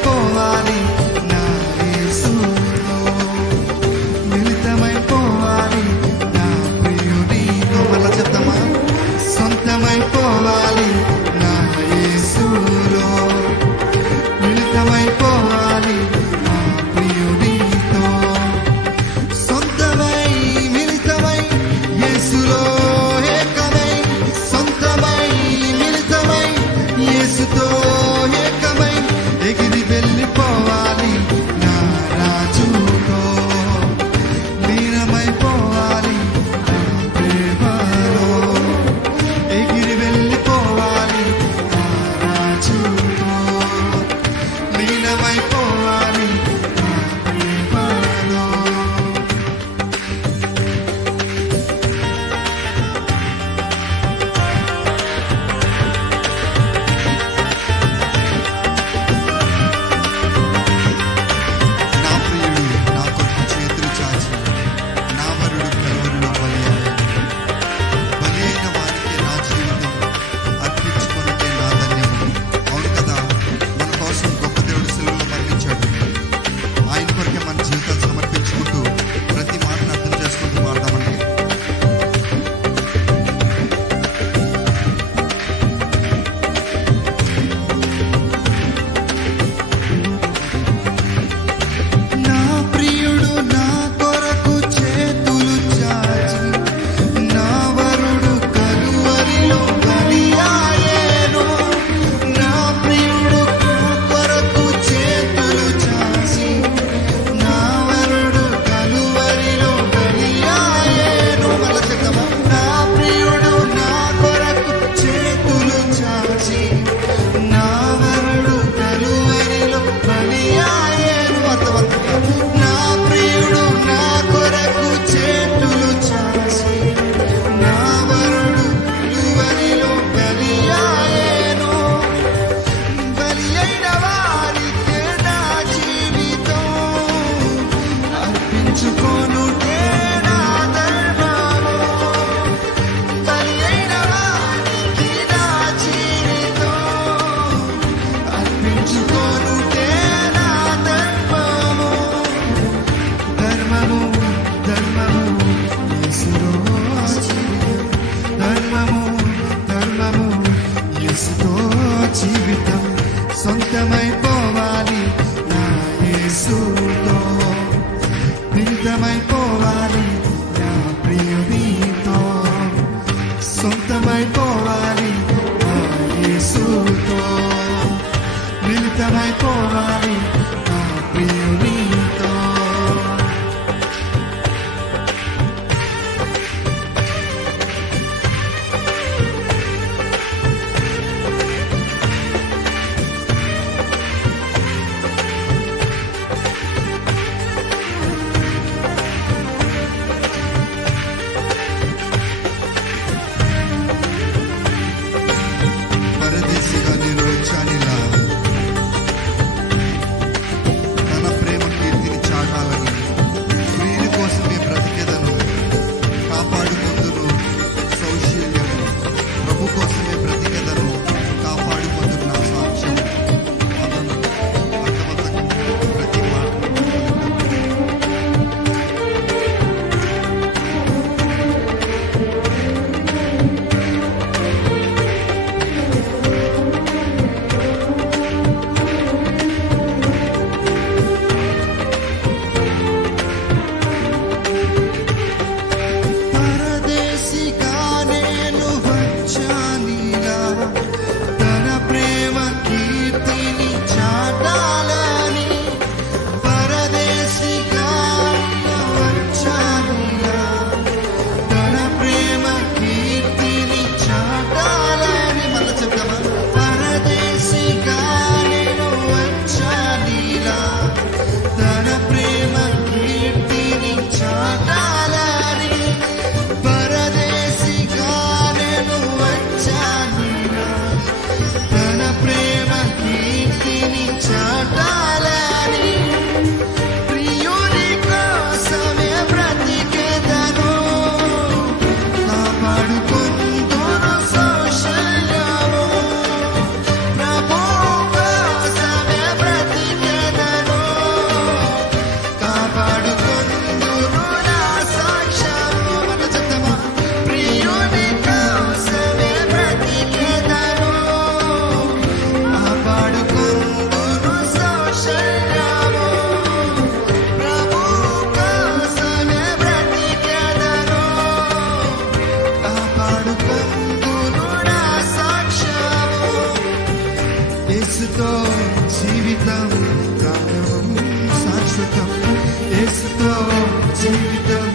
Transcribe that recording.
మిళితమైపోవాలి నా యేసుతో, మిళితమైపోవాలి నా ప్రియుడితో. మళ్ళా చెప్తామా? సొంతమైపోవాలి నా యేసులో, మిళితమైపోవాలి నా ప్రియుడితో. సొంతమై మిళితమై యేసులో ఏకమై, సొంతమై మిళితమై యేసుతో ఏకమై ఎగిరి వెళ్ళిపోవాలి నా రాజుతో, లీనమైపోవాలి నా ప్రేమలో, ఎగిరి వెళ్ళిపోవాలి నా రాజుతో, లీనమైపోవాలి నా ప్రేమలో. నా ప్రియుడు నా కొరకు చేతులు చాచి, నా వరుడు కలువరిలో బలి అయ్యాడు. బలి అయిన వారికి నా జీవితం అర్పించుకొనుటే నా ధన్యము. అవును కదా, మన కోసం గొప్ప దేవుడు శిలువలో మరణించాడు. ఆయన కొరకే మన జీవితాలు సమర్పించుకుంటూ ప్రతి మాటను అర్థం చేసుకుంటూ పాడదామండి. నా ప్రియుడు నా కొరకు చేతులు చాచి, నా వరుడు కలువరిలో బలి అయ్యాడు. నా ప్రియుడు నా కొరకు చేతులు చాచి, నా వరుడు కలువరిలో బలి అయ్యాడు. మళ్ళా చెప్తామా? నా ప్రియుడు నా కొరకు చేతులు చాచి, నా వరుడు కలువరిలో బలి అయ్యాడు. నా ప్రియుడు నా కొరకు చేతులు చాచి, నా వరుడు కలువరిలో బలి అయ్యాడు. బలి అయిన వారికే నా జీవితం అర్పించుకొనుటే నా ధర్మము. బలి అయిన వారికి నా జీవితం అర్పించుకొనుటే నా ధర్మము. ధర్మము ధర్మము యేసులో జీవితం, ధర్మము ధర్మము యేసుతో జీవితం. సొంతమైపోవాలి నా యేసుతో, మిళితమైపోవాలి నా ప్రియుడితో. సొంతమైపోవాలి నా యేసుతో, మిళితమైపోవాలి నా ప్రియుడితో. పరదేశిగా నేను వచ్చానిలా, శాశ్వతం యేసుతో జీవితం